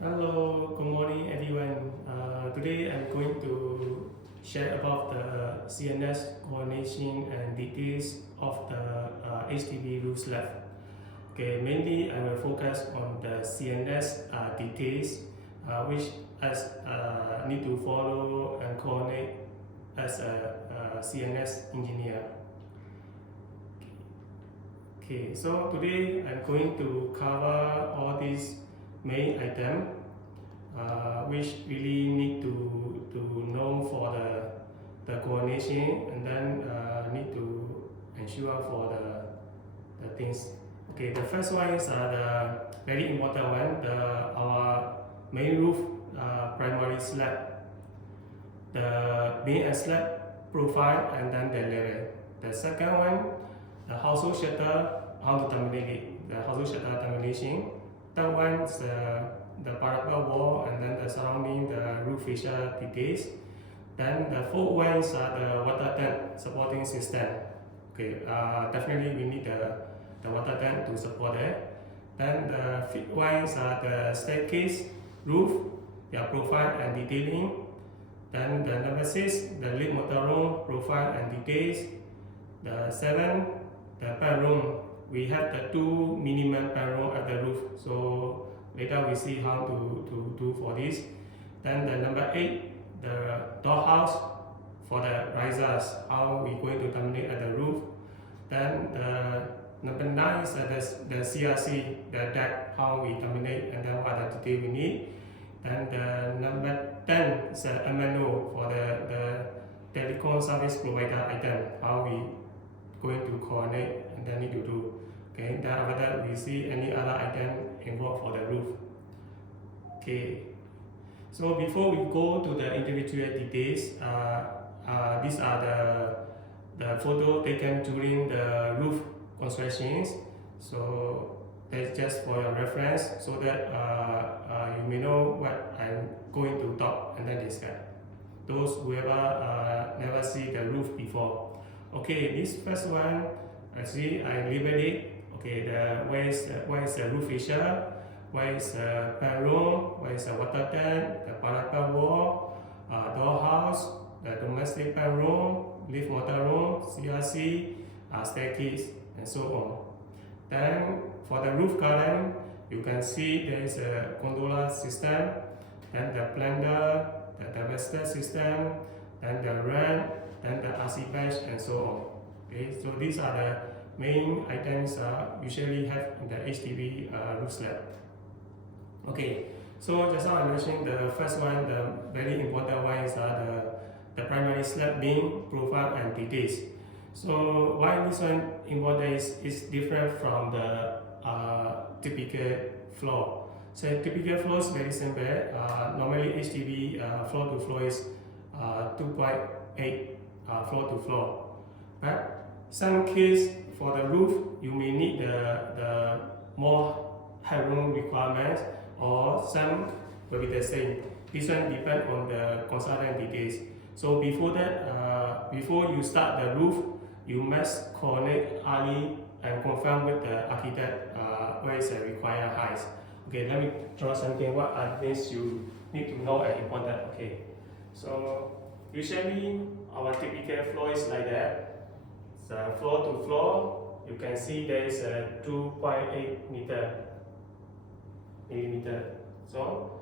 Hello, good morning everyone. Today I'm going to share about the CNS coordination and details of the HDB roof slab. Okay, mainly I will focus on the CNS details which as need to follow and coordinate as a CNS engineer. Okay, so today I'm going to cover all these main items which really need to know for the coordination, and then need to ensure for the things. Okay, the first one is the very important one, our main roof primary slab, the beam and slab profile, and then the level. The second one, the household shutter, how to terminate it, the household shutter termination. Third one is the parapet wall, and then the surrounding the roof fascia details. Then the fourth ones are the water tank supporting system. Okay, definitely we need the water tank to support it. Then the fifth ones are the staircase, roof, their profile and detailing. Then the number 6, the lead motor room profile and details. The 7, the pan room. We have the 2 minimum pan room at the roof. So later we see how to do for this. Then the number 8, the door house for the risers, how we going to terminate at the roof. Then the number 9 is the CRC, the deck, how we terminate, and then what the detail we need. Then the number 10 is the MNO for the telecom service provider item, how we going to coordinate and then need to do. Okay, then after that we see any other item involved for the roof. Okay, so before we go to the individual details, these are the photo taken during the roof constructions. So that's just for your reference, so that you may know what I'm going to talk and then discuss. Those whoever never see the roof before. Okay, this first one, actually I labeled it. Okay, where is the roof fascia, where is the pan room, where is the water tank, the parapet wall, door house, the domestic pan room, lift motor room, CRC, staircase, and so on. Then for the roof column, you can see there is a gondola system, then the blender, the divester system, then the ramp, then the RC bench, and so on. Okay, so these are the main items usually have in the HDB roof slab. Okay, so just now I mentioned the first one, the very important one is the primary slab beam profile and details. So why this one important is different from the typical floor. So typical floor is very simple. Normally HDB floor to floor is 2.8 floor to floor. But some case for the roof, you may need the more headroom requirements, or some will be the same. This one depends on the consultant details. So before that, before you start the roof, you must coordinate early and confirm with the architect where is the required height. Okay, let me draw something what are things you need to know and important. Okay, so usually our typical floor is like that. So floor to floor, you can see there is a 2.8 millimeter. So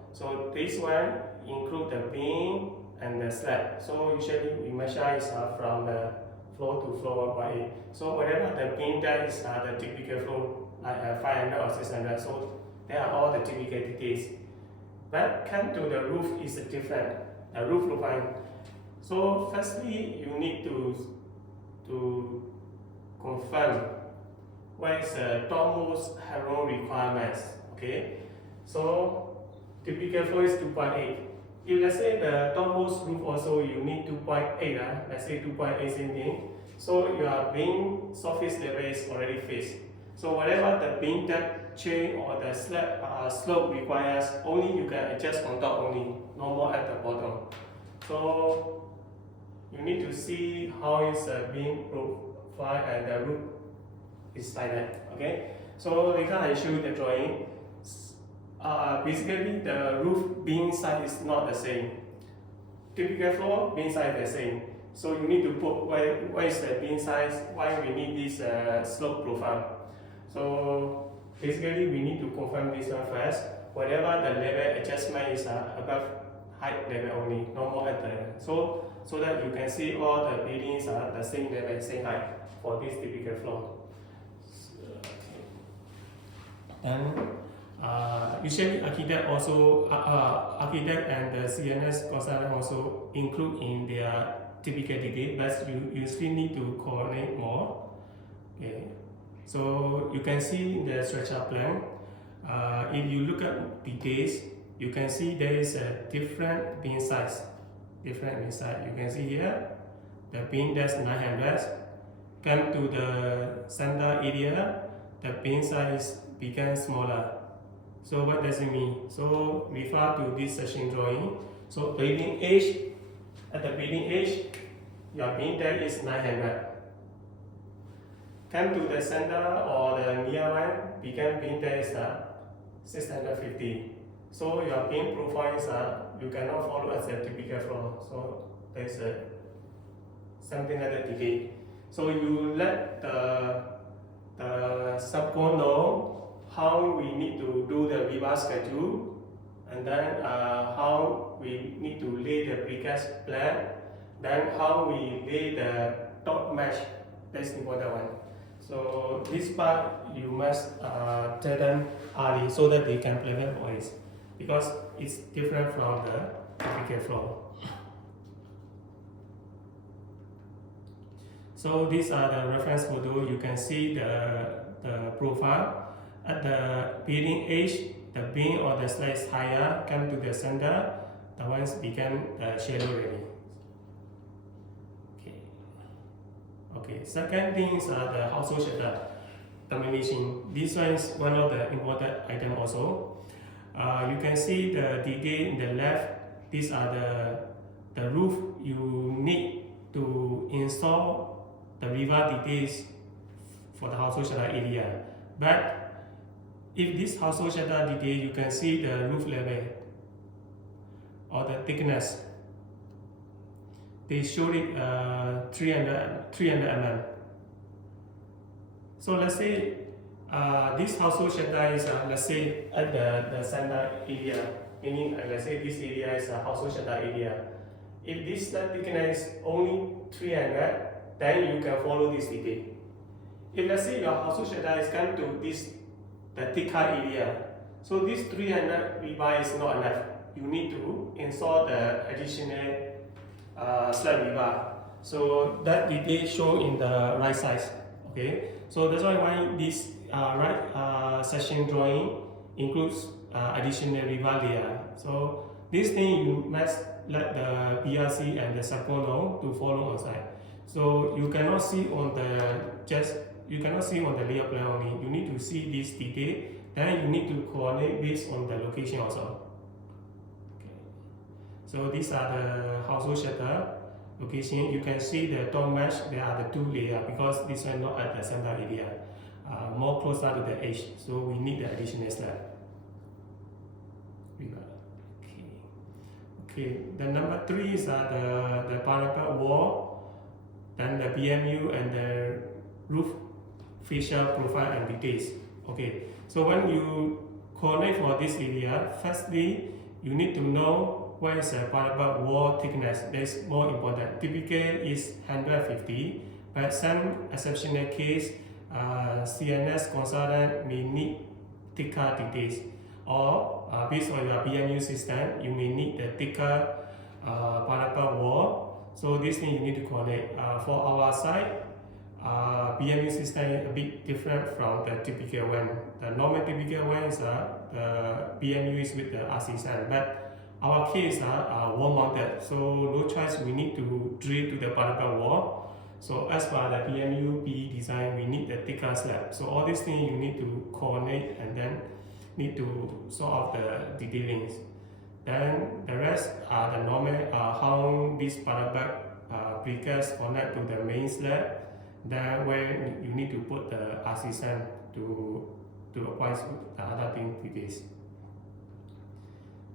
this one include the beam and the slab. So usually we measure is from the floor to floor 1.8. So whatever the beam that is the typical floor, like 500 or 600. So they are all the typical details. But come to the roof is different. The roof profile. So firstly, you need to confirm what is the topmost headroom requirements. Okay, so typical floor is 2.8. If let's say the topmost roof also you need 2.8, let's say 2.8 same thing. So your beam surface level is already fixed. So whatever the beam depth change or the slab slope requires, only you can adjust on top only, no more at the bottom. So you need to see how is the beam profile and the roof is like that. Okay, so later I show you the drawing. Basically, the roof beam size is not the same. Typical floor beam size is the same. So you need to put where is the beam size, why we need this slope profile. So basically we need to confirm this one first. Whatever the level adjustment is above height level only, no more at the so that you can see all the buildings are the same level, same height for this typical floor. And usually architect also architect and the CNS consultant also include in their typical detail, but you still need to coordinate more. Okay, so you can see in the structure plan. If you look at details, you can see there is a different beam size. You can see here the beam that's 900. Come to the center area, the beam size becomes smaller. So what does it mean? So refer to this section drawing. So building edge, at the building edge, your beam depth is 900. Come to the center or the near one, become beam depth is 650. So your beam profile is you cannot follow as a typical floor. So there's something like that delay. So you let the subcon know how we need to do the rebar schedule, and then how we need to lay the precast plan, then how we lay the top mesh. That's the important one. So this part you must tell them early so that they can prepare for it, because it's different from the typical floor. So these are the reference photo. You can see the profile. At the building edge, the beam or the slab is higher, come to the center, the ones become shallow already. Okay, second things are the household shutter termination. This one is one of the important item also. You can see the detail in the left. These are the roof you need to install the rebar details for the household shutter area. But if this household shutter detail, you can see the roof level or the thickness. They show it 300 mm. So let's say this household shutter is let's say at the center area, meaning let's say this area is a household shutter area. If this thickness is only 300, then you can follow this detail. If let's say your household shutter is come to this the thicker area, so this 300 rebar is not enough. You need to install the additional slab rebar. So that detail show in the right size. Okay, so that's why this right section drawing includes additional rebar layer. So this thing you must let the PRC and the subcon know to follow on site. So you cannot see on the layer plan only. You need to see this detail. Then you need to coordinate based on the location also. Okay. So these are the household shutter location. You can see the top mesh. There are the two layers because this one not at the center area, more closer to the edge. So we need the additional slab. Okay. The number 3 is the parapet wall, then the BMU and the roof fascia profile and details. Okay, so when you coordinate for this area, firstly you need to know what is the parapet wall thickness. That's more important. Typically is 150, but some exceptional case, CNS consultant may need thicker details, or based on your BMU system, you may need the thicker parapet wall. So this thing you need to coordinate. For our side, BMU system is a bit different from the typical one. The normal typical one is the BMU is with the RC sand, but our case are wall mounted, so no choice, we need to drill to the parapet wall. So as per the BMU PE design, we need the thicker slab. So all these things you need to coordinate and then need to sort out the detailings. Then the rest are the normal, how this parapet precast connect to the main slab. Then where you need to put the RC sand to apply the other thing details.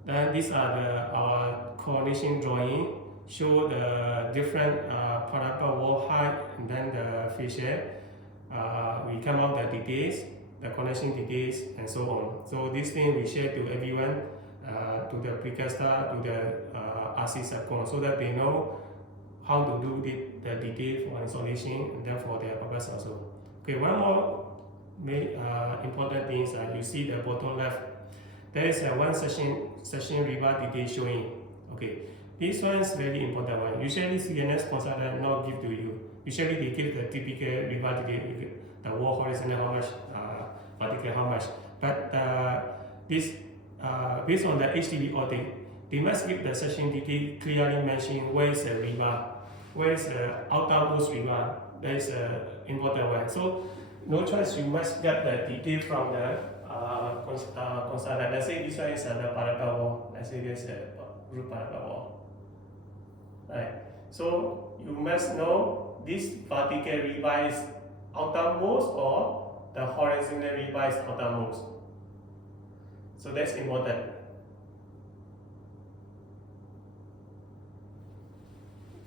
Then these are our coordination drawing, show the different parapet wall height and then the fascia. We come out the details, the connection details, and so on. So this thing we share to everyone, to the precast, to the RC subcon, so that they know how to do the detail for installation and then for their purpose also. Okay, one more important thing is you see the bottom left. There is one section rebar detail showing. Okay, this one is very important one. Usually CNS consultant not give to you. Usually they give the typical rebar detail, the wall horizontal how much, vertical how much. But this based on the HDB audit, they must give the section detail clearly mentioning where is the rebar, where is the outermost rebar. That is important one. So no choice, you must get the detail from the consultant. Let's say this one is the parapet wall. Let's say this is the roof parapet wall. Right. So you must know this vertical rebar is outermost or the horizontal rebar is outermost. So that's important.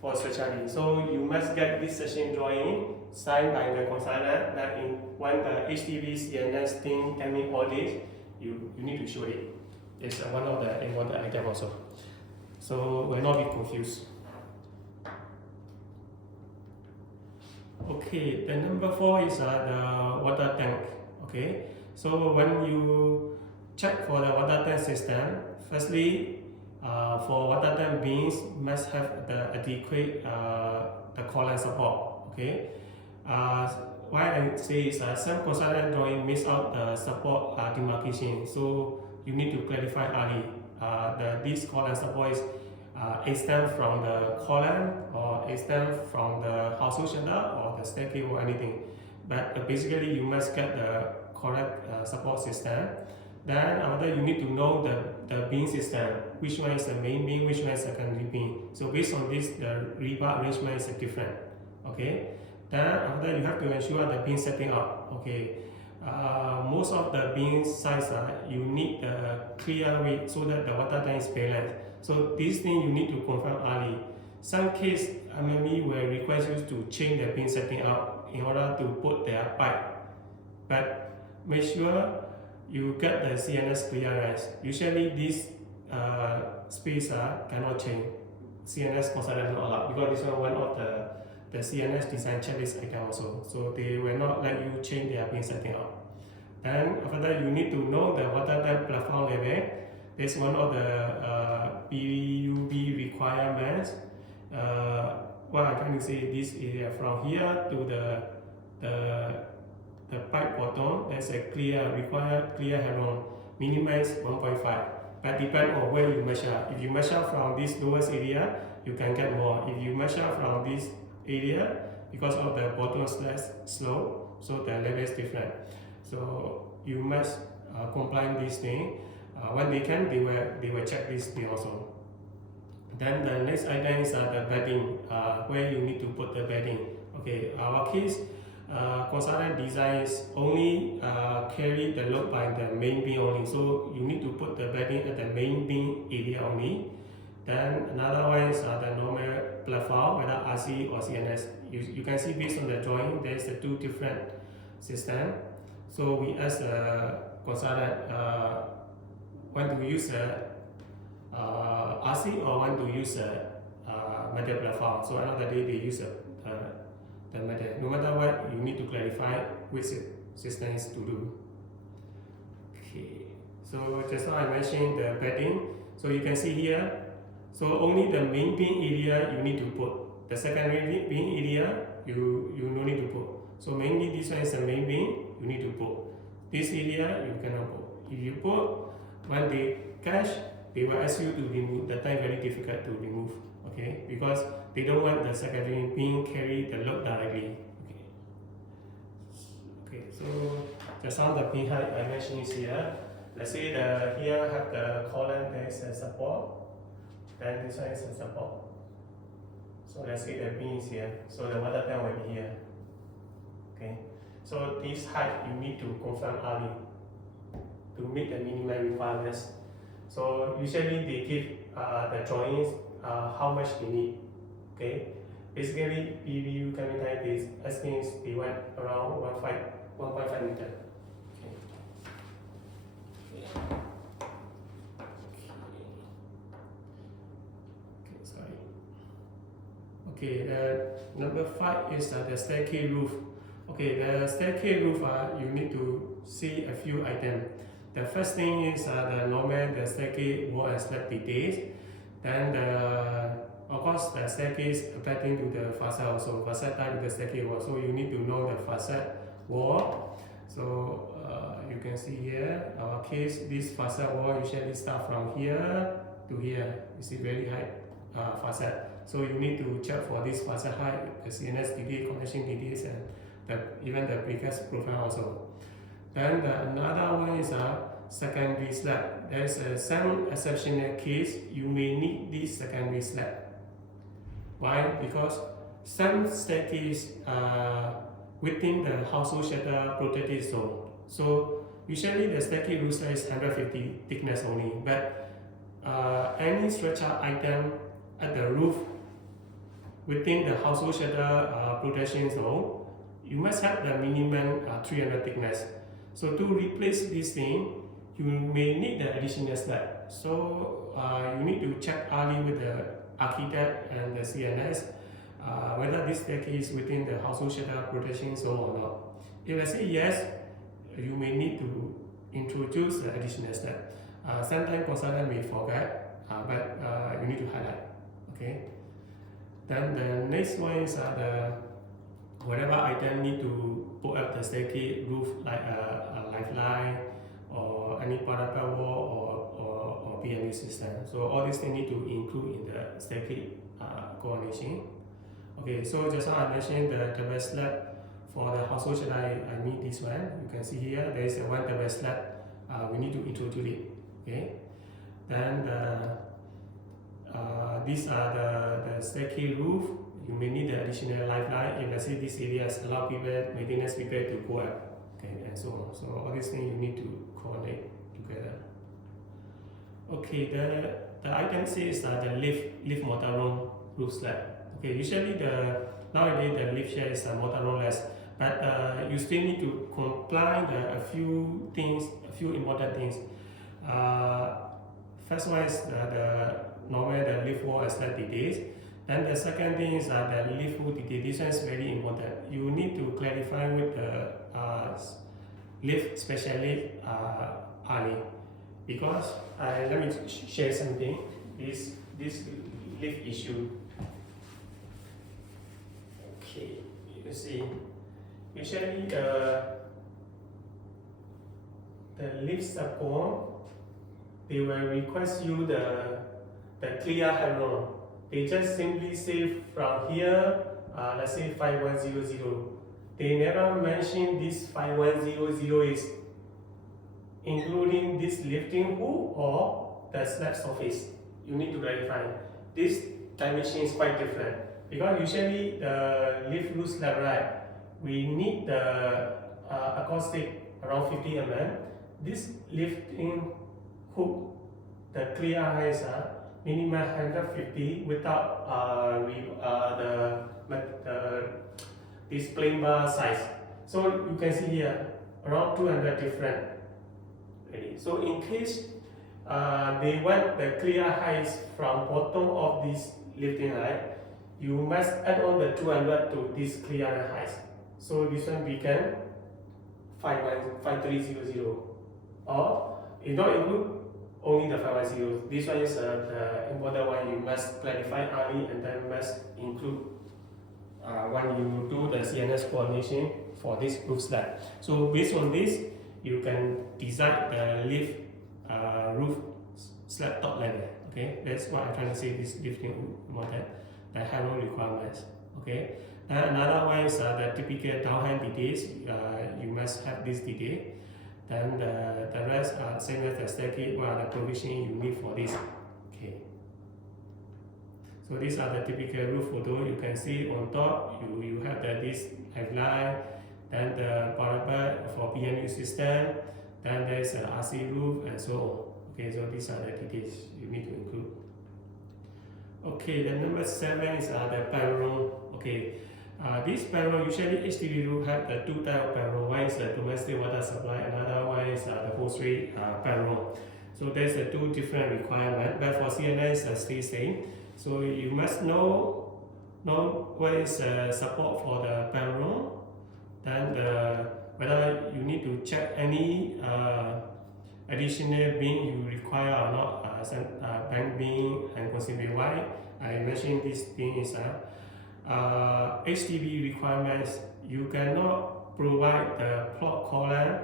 For specialty. So you must get this section drawing signed by the consultant that when the HDB CNS thing coming audit, you need to show it. It's one of the important items also. So we'll not be confused. Okay, the number 4 is the water tank. Okay, so when you check for the water tank system, firstly, for water tank beams must have the adequate the column support. Okay, why I say is some consultant drawing miss out the support demarcation, so you need to clarify early. This column support is extend from the column or extend from the household shutter or the staircase or anything. But basically you must get the correct support system. Then after you need to know the beam system, which one is the main beam, which one is secondary beam. So based on this, the rebar arrangement is different. Okay. Then after you have to ensure the beam setting up. Okay. Most of the beam size you need the clear weight so that the water tank is balanced. So this thing you need to confirm early. Some case MME will request you to change the beam setting up in order to put their pipe. But make sure you get the CNS clearance. Usually this space cannot change. CNS consultant not allowed because this one of the CNS design checklist item also. So they will not let you change their beam setting up. Then after that you need to know the water tank platform level. That's one of the PUB requirements. What I'm trying to say, this area from here to the pipe bottom, there's a required clear headroom, minimize 1.5. But depend on where you measure. If you measure from this lowest area, you can get more. If you measure from this area, because of the bottom slope, so the level is different. So you must comply with this thing. When they can, they will check this thing also. Then the next item is the bedding, where you need to put the bedding. Okay, our case, consultant designs only carry the load by the main beam only. So you need to put the bedding at the main beam area only. Then another one is the normal platform, whether RC or CNS. You can see based on the drawing, there's the two different systems. So we ask the consultant want to use RC or want to use metal platform. So another day they use the metal. No matter what, you need to clarify which system is to do. Okay. So just now I mentioned the bedding. So you can see here. So only the main beam area you need to put. The secondary beam area you no need to put. So mainly this one is the main beam you need to put. This area you cannot put. If you put, when they cash, they will ask you to remove. The time very difficult to remove. Okay, because they don't want the secondary beam carry the load directly. Okay. Okay. So just on the beam height I mentioned is here. Let's say here have the column, there is a support. Then this one is a support. So let's say the beam is here. So the water tank will be here. Okay. So this height you need to confirm early to meet the minimum requirements. So usually they give the drawings how much they need. Okay, basically PBU Caminite is asking they want around 1.5 meter. Okay, number 5 is the staircase roof. Okay, the staircase roof, you need to see a few items. The first thing is the normal the staircase wall and slab details. Then of course the staircase attaching to the facade also. Facade tied to the staircase wall, so you need to know the facade wall. So you can see here, our case, this facade wall usually start from here to here. You see very high facade. So you need to check for this facade height, the CNS detail, connection details, and even the precast profile also. Then another one is a secondary slab. There is some exceptional case you may need this secondary slab. Why? Because some staircase within the household shutter protected zone. So usually the staircase roof slab is 150 thickness only, but any structure item at the roof within the household shutter protection zone, you must have the minimum 300 thickness. So to replace this thing, you may need the additional slab. So you need to check early with the architect and the CNS whether this staircase is within the household shutter protection zone or not. If I say yes, you may need to introduce the additional slab. Sometimes consultant may forget, but you need to highlight. Okay. Then the next one is whatever item need to put up the staircase roof, like a lifeline or any parapet wall or PMU system. So all these things need to include in the staircase coordination. Okay, so just now I mentioned the double slab for the household shutter. I need this one. You can see here there is a one double slab. We need to introduce it. Okay. Then these are the staircase roof. You may need the additional lifeline. If I see this area allow people, maintenance people to go up, okay, and so on. So all these things you need to coordinate together. Okay, the item C is the lift motorhome roof slab. Okay, usually nowadays the lift share is motorhome-less, but you still need to comply a few important things. First one is the lift wall and slab details. Then the second thing is the lift hood detail. This one is very important. You need to clarify with the lift specialist early, because let me share something. This lift issue. Okay, you see, usually the lift support, they will request you the clear headroom. They just simply say from here, let's say 5100. They never mention this 5100 is including this lifting hood or the slab surface. You need to verify. This dimension is quite different, because usually the lift roof slab, right, we need the acoustic around 50 mm. This lifting hood, the clear height is minimum 150 without this plain bar size. So you can see here around 200 different. So in case they want the clear height from bottom of this lifting height, you must add on the 200 to this clear height. So this one become 5300, or if not include only the 510. This one is the important one. You must clarify early, and then must include when you do the CNS coordination for this roof slab. So based on this, you can design the lift roof slab top level. Okay, that's what I'm trying to say. This lifting model, the headroom requirements. Okay, and another one is the typical downhand details. You must have this detail. Then the rest are same as the staircase. What are the provision you need for this? Okay. So these are the typical roof photo. You can see on top you have this line, then the parapet for PMU system, then there's an RC roof and so on. Okay, so these are the details you need to include. Okay, the number 7 is the panel. Okay, this panel usually HDB roof have the two type of panel. One is the domestic water supply, another one is the hosiery panel. So there's the two different requirements, but for CNS still same. So you must know what is support for the panel, then whether you need to check any additional beam you require or not, bank beam and consumer. Why I mentioned this thing is HDB requirements. You cannot provide the plot column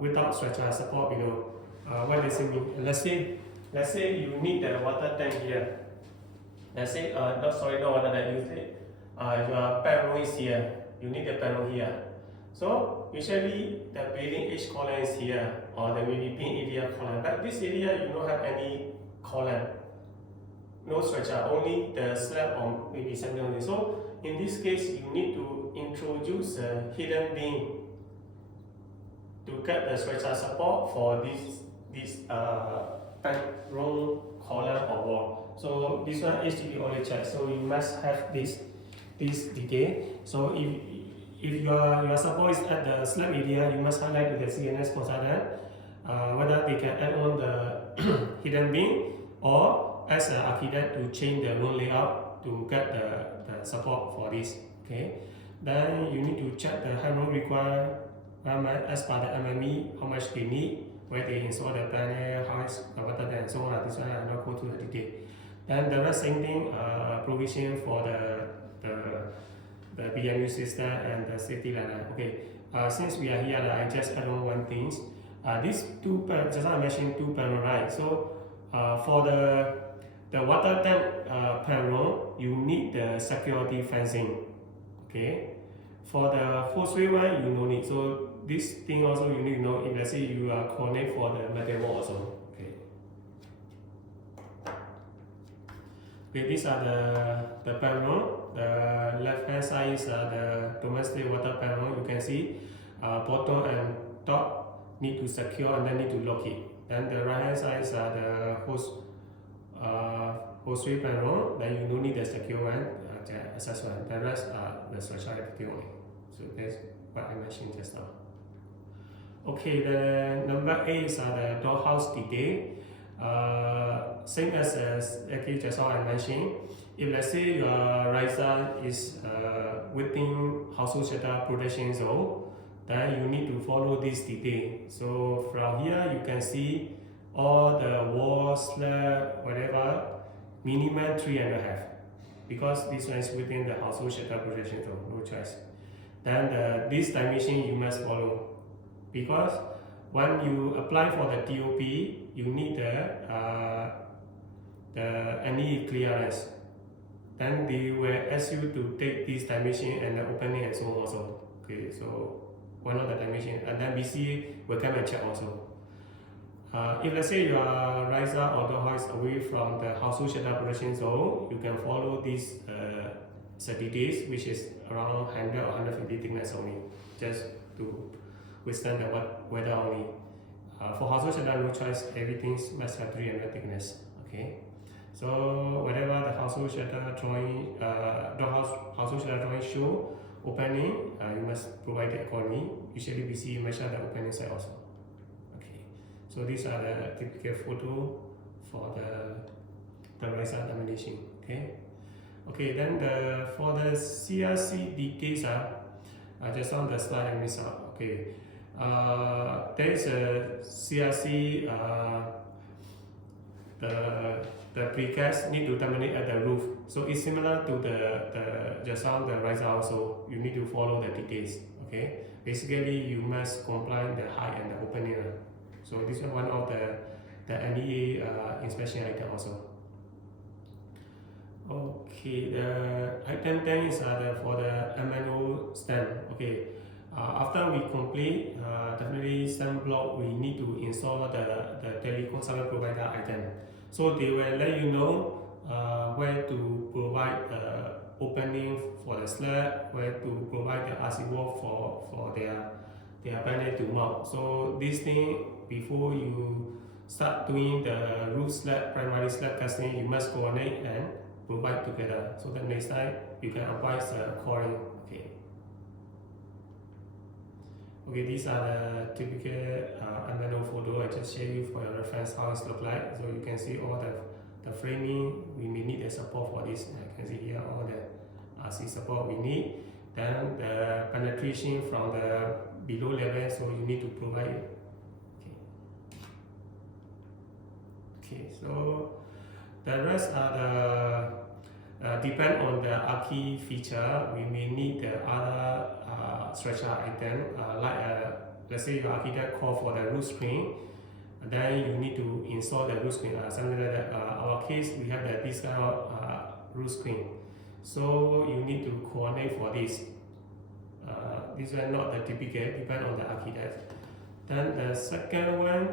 without structural support below. What does it mean? Let's say you need the water tank here. Let's say not water tank. You say your panel is here. You need the panel here. So usually the building edge column is here, or the maybe beam area column. But this area you don't have any column, no structure, only the slab or maybe something only. So in this case, you need to introduce a hidden beam to get the structural support for this row column or wall. So this one HDB only check. So you must have this detail. So if your support is at the slab area, you must highlight to the CNS consultant whether they can add on the hidden beam, or as an architect to change the room layout to get the support for this. Okay, then you need to check the height room requirement as per the MME, how much they need, where they install the panel, how much water and so on. This one I will not go to the detail. Then the rest same thing, provision for the BMU system and the safety ladder. Okay, since we are here, I just add on one thing. These two panels, just I mentioned two panels, right? So for the water tank panel, you need the security fencing. Okay, for the hosiery one, you no need. So this thing also you need to know. If let's say you are connect for the metal wall also. Okay, these are the panel. The left hand side is the domestic water panel. You can see bottom and top need to secure and then need to lock it. Then the right hand side is the hosiery panel. Then you don't need the secure one, the access one. The rest are the structural only. So that's what I mentioned just now. Okay, the number 8 is the doorhouse detail. Same as actually just how I mentioned. If let's say your riser is within household shelter protection zone, then you need to follow this detail. So from here you can see all the walls, slab, whatever, minimum 3.5, because this one is within the household shelter protection zone, no choice. Then this dimension you must follow, because when you apply for the TOP, you need the any clearance. Then they will ask you to take this dimension and the opening and so on also. Okay, so one of the dimension, and then BC will come and check also. If let's say your riser or doorhouse away from the household shelter protection zone, you can follow these details, which is around 100 or 150 thickness only, just to withstand the weather only. For household shelter, no choice, everything must have 300 thickness. Okay, so whatever the household shelter drawing, household shelter drawing show opening, you must provide it accordingly. Usually BC measure the opening side also. Okay, so these are the typical photo for the riser termination. Okay, then for the CRC details, just on the slide I missed out. Okay, there is a CRC, the precast need to terminate at the roof. So it's similar to the just on the riser also. You need to follow the details. Okay, basically you must comply the height and the opening. So this is one of the NEA inspection item also. Okay, the item 10 is for the MNO stamp. Okay, after we complete, definitely stamp block, we need to install the telecom service provider item. So they will let you know where to provide the opening for the slab, where to provide the RC wall for their panel to mount. So this thing, before you start doing the roof slab, primary slab casting, you must coordinate and provide together. So that next time you can avoid the quarry. Okay. Okay, these are the typical MNO photo. I just share you for your reference how it look like. So you can see all the framing. We may need the support for this. I can see here all the RC support we need. Then the penetration from the below level, so you need to provide it. Okay, so the rest are the depend on the archi feature. We may need the other structure item let's say your architect call for the roof screen, then you need to install the roof screen. Something like that. Our case we have this kind of roof screen, so you need to coordinate for this. This one not the typical, depend on the architect. Then the second one,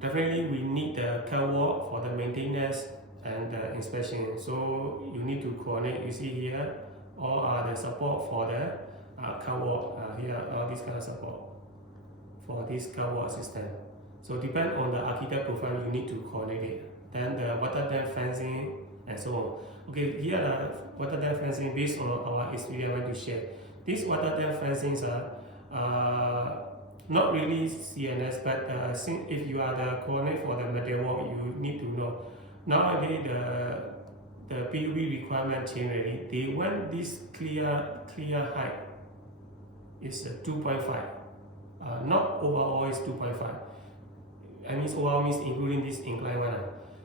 definitely we need the catwalk for the maintenance and the inspection. So you need to coordinate. You see here, all are the support for the catwalk. Here, all this kind of support for this catwalk system. So depend on the architect profile, you need to coordinate it. Then the water depth fencing and so on. Okay, here the water depth fencing based on our experience I want to share. These water depth fencings are not really CNS, but if you are the coordinate for the material, you need to know. Nowadays, the PUB requirement change already. They want this clear height is 2.5. Not overall is 2.5. I mean overall means including this incline one.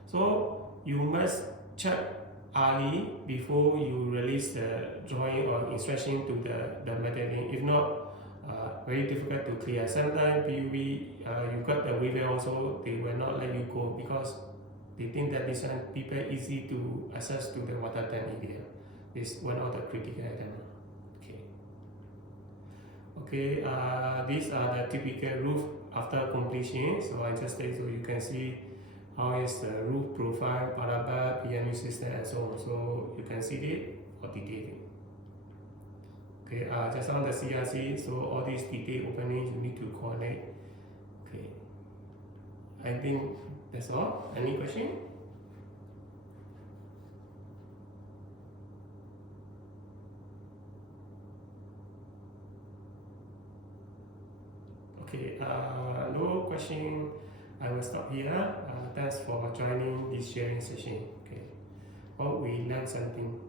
So you must check early before you release the drawing or instruction to the material. If not, very difficult to clear. Sometimes PUB, you got the waiver also, they will not let you go because they think that this one people easy to access to the water tank area. This one of the critical items. Okay, these are the typical roof after completion. So I just take so you can see how is the roof profile, parapet, PMU system, and so on. So you can see it for detailing. Okay, just on the CRC, so all these detail openings you need to coordinate. Okay, I think that's all. Any question? Okay, no question. I will stop here. Thanks for joining this sharing session. Okay, hope we learned something.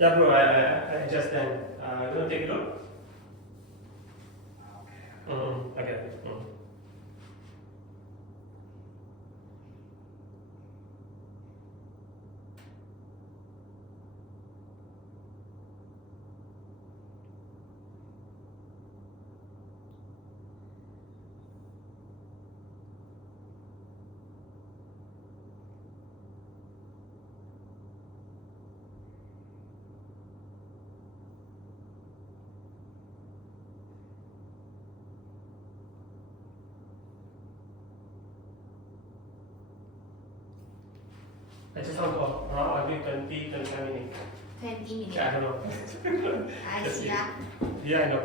Yeah, bro, I just done. You want to take a look? Okay. I just want to call. I'll do 20, 25 minutes. 20 minutes. Yeah, I don't know. I see that. Yeah, I know.